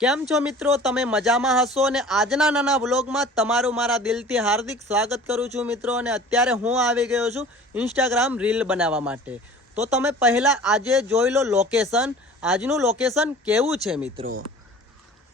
કેમ છો મિત્રો? તમે મજામાં હશો અને આજના નાના વ્લોગમાં તમારું મારા દિલથી હાર્દિક સ્વાગત કરું છું મિત્રો। અને અત્યારે હું આવી ગયો છું ઇન્સ્ટાગ્રામ રીલ બનાવવા માટે। તો તમે પહેલાં આજે જોઈ લો લોકેશન, આજનું લોકેશન કેવું છે મિત્રો।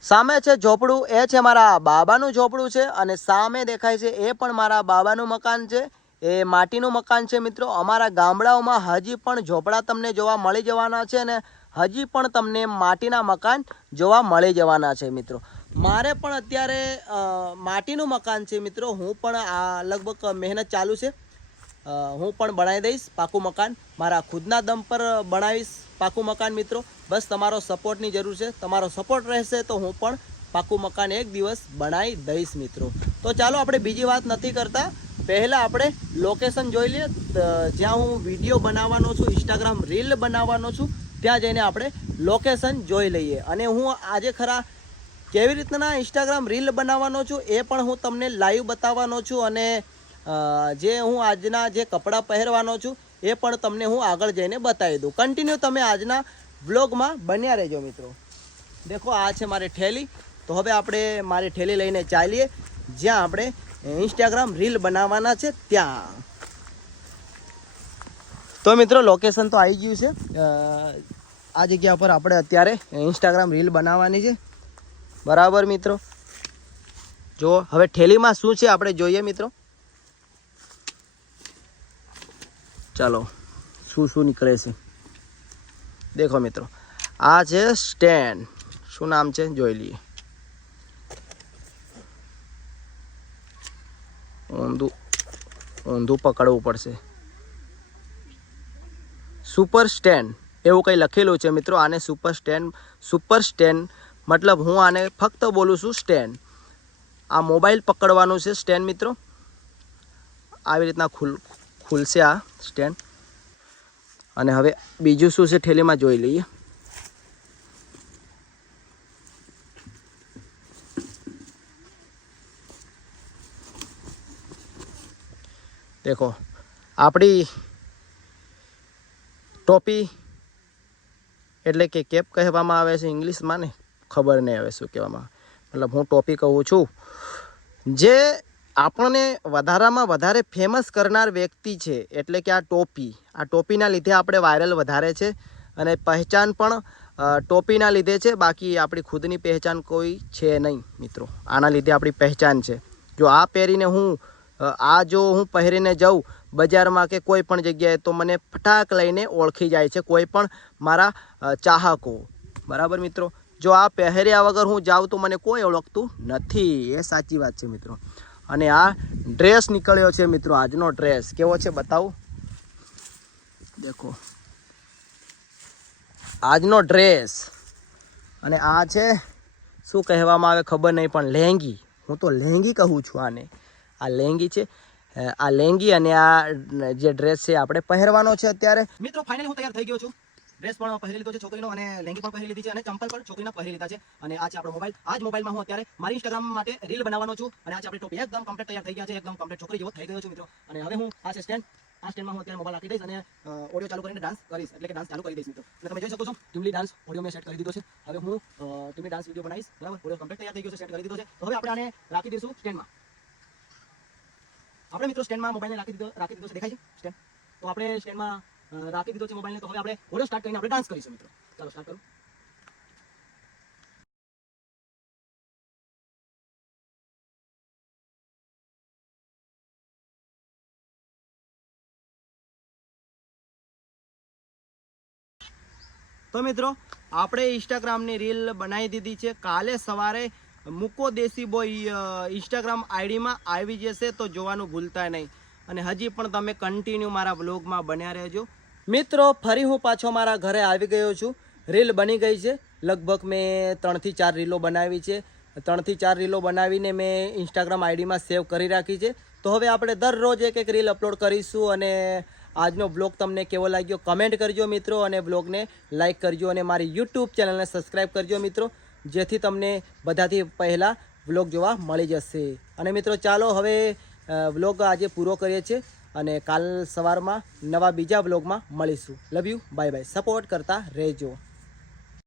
સામે છે ઝોપડું, એ છે મારા બાબાનું ઝોપડું છે અને સામે દેખાય છે એ પણ મારા બાબાનું મકાન છે। એ માટીનું મકાન છે મિત્રો। અમારા ગામડાઓમાં હજી પણ ઝોપડા તમને જોવા મળી જવાના છે ને હજી પણ તમને માટીના મકાન જોવા મળી જવાના છે મિત્રો। મારે પણ અત્યારે માટીનું મકાન છે મિત્રો। હું પણ આ લગભગ મહેનત ચાલુ છે। હું પણ બનાવી દઈશ પાકું મકાન, મારા ખુદના દમ પર બનાવીશ પાકું મકાન મિત્રો। બસ તમારો સપોર્ટની જરૂર છે। તમારો સપોર્ટ રહેશે તો હું પણ પાકું મકાન એક દિવસ બનાવી દઈશ મિત્રો। તો ચાલો આપણે બીજી વાત નથી કરતા, પહેલાં આપણે લોકેશન જોઈ લઈએ। જ્યાં હું વિડીયો બનાવવાનો છું, ઇન્સ્ટાગ્રામ રીલ બનાવવાનો છું, ત્યાં જઈને આપણે લોકેશન જોઈ લઈએ। અને હું આજે ખરા કેવી રીતના ઇન્સ્ટાગ્રામ રીલ બનાવવાનો છું એ પણ હું તમને લાઈવ બતાવવાનો છું। અને જે હું આજના જે કપડાં પહેરવાનો છું એ પણ તમને હું આગળ જઈને બતાવી દઉં। કન્ટિન્યુ તમે આજના વ્લોગમાં બન્યા રહેજો મિત્રો। દેખો આ છે મારી ઠેલી। તો હવે આપણે મારી ઠેલી લઈને ચાલીએ જ્યાં આપણે ઇન્સ્ટાગ્રામ રીલ બનાવવાના છે ત્યાં। તો મિત્રો લોકેશન તો આવી ગયું છે। આ જગ્યા પર આપણે અત્યારે ઇન્સ્ટાગ્રામ રીલ બનાવવાની છે બરાબર મિત્રો। જો હવે ઠેલીમાં શું છે આપણે જોઈએ મિત્રો। ચાલો શું નીકળે છે દેખો મિત્રો। આ છે સ્ટેન્ડ, શું નામ છે જોઈ લઈએ। ઊંધું પકડવું પડશે। સુપર સ્ટેન્ડ એવું કંઈ લખેલું છે મિત્રો। આને સુપર સ્ટેન્ડ મતલબ હું આને ફક્ત બોલું છું સ્ટેન્ડ। આ મોબાઈલ પકડવાનું છે સ્ટેન્ડ મિત્રો। આવી રીતના ખુલશે આ સ્ટેન્ડ। અને હવે બીજું શું છે ઠેલીમાં જોઈ લઈએ। દેખો આપણી ટોપી એટલે કે કેપ કહેવામાં આવે છે ઇંગ્લિશમાં, ને ખબર નહીં આવે શું કહેવામાં, મતલબ હું ટોપી કહું છું। જે આપણને વધારામાં વધારે ફેમસ કરનાર વ્યક્તિ છે એટલે કે આ ટોપીના લીધે આપણે વાયરલ વધારે છે અને પહેચાન પણ ટોપીના લીધે છે। બાકી આપણી ખુદની પહેચાન કોઈ છે નહીં મિત્રો। આના લીધે આપણી પહેચાન છે। જો આ પહેરીને જો હું પહેરીને જાઉં બજારમાં કે કોઈ પણ જગ્યાએ તો મને ફટાક લઈને ઓળખી જાય છે કોઈ પણ મારા ચાહકો બરાબર મિત્રો। જો આ પહેર્યા વગર હું જાઉં તો મને કોઈ ઓળખતું નથી, એ સાચી વાત છે મિત્રો। અને આ ડ્રેસ નીકળ્યો છે મિત્રો, આજનો ડ્રેસ કેવો છે બતાવું। દેખો આજનો ડ્રેસ, અને આ છે શું કહેવામાં આવે ખબર નહીં પણ લેંગી, હું તો લેંગી કહું છું આને। આ લેંગી છે, આ લેંગી અને આ જે ડ્રેસ છે આપણે પહેરવાનો છે અત્યારે મિત્રો। ફાઇનલી હું તૈયાર થઈ ગયો છું। ડ્રેસ પણ પહેરી લીધો છે છોકરીનો અને લેંગી પણ પહેરી લીધી છે અને ચંપલ પણ છોકરીના પહેરી લીધા છે। અને આ છે આપણો મોબાઈલ। આ જ મોબાઈલમાં હું અત્યારે મારી ઇન્સ્ટાગ્રામ માટે રીલ બનાવવાનો છું। અને આ છે આપણી ટોપી, એકદમ કમ્પ્લીટ તૈયાર થઈ ગયા છે, એકદમ કમ્પ્લીટ છોકરી જેવો થઈ ગયો છું મિત્રો। અને હવે હું આ છે સ્ટેન્ડ, આ સ્ટેન્ડમાં હું અત્યારે મોબાઈલ રાખી દઈશ અને ઓડિયો ચાલુ કરીને ડાન્સ કરીશ, એટલે કે ડાન્સ ચાલુ કરી દઈશ મિત્રો। અને તમે જોઈ શકો છો ટીમલી ડાન્સ ઓડિયો મેં સેટ કરી દીધો છે। હવે હું ટીમલી ડાન્સ વિડીયો બનાવીશ બરાબર। ઓડિયો કમ્પ્લીટ તૈયાર થઈ ગયો છે, સેટ કરી દીધો છે। તો હવે આપણે આને રાખી દઈશું સ્ટેન્ડમાં। આપણે મિત્રો સ્ટેન્ડમાં મોબાઈલને રાખી દીધો છે, દેખાય છે સ્ટેન્ડ। તો આપણે સ્ટેન્ડમાં રાખી દીધો છે મોબાઈલને। તો હવે આપણે ઓડિયો સ્ટાર્ટ કરીને આપણે ડાન્સ કરીશું મિત્રો। ચાલો સ્ટાર્ટ કરું। તો મિત્રો આપણે ઇન્સ્ટાગ્રામની રીલ બનાવી દીધી છે। કાલે સવારે મૂકો દેશી બોય ઇન્સ્ટાગ્રામ આઈડીમાં આવી જશે, તો જોવાનું ભૂલતા નહીં। અને હજી પણ તમે કન્ટિન્યુ મારા વ્લોગમાં બન્યા રહેજો મિત્રો। ફરી હું પાછો મારા ઘરે આવી ગયો છું। રીલ બની ગઈ છે, લગભગ મેં 3 થી 4 રીલો બનાવી છે। 3 થી 4 રીલો બનાવીને મેં ઇન્સ્ટાગ્રામ આઈડીમાં સેવ કરી રાખી છે। તો હવે આપણે દરરોજ એક રીલ અપલોડ કરીશું। અને આજનો બ્લોગ તમને કેવો લાગ્યો કમેન્ટ કરજો મિત્રો। અને બ્લોગને લાઈક કરજો અને મારી યુટ્યુબ ચેનલને સબસ્ક્રાઈબ કરજો મિત્રો, જેથી તમને બધાથી પહેલાં વ્લોગ જોવા મળી જશે। અને મિત્રો ચાલો હવે વ્લોગ આજે પૂરો કરીએ છીએ અને કાલ સવારમાં નવા બીજા વ્લોગમાં મળીશું। Love you, bye bye, support કરતા રહેજો।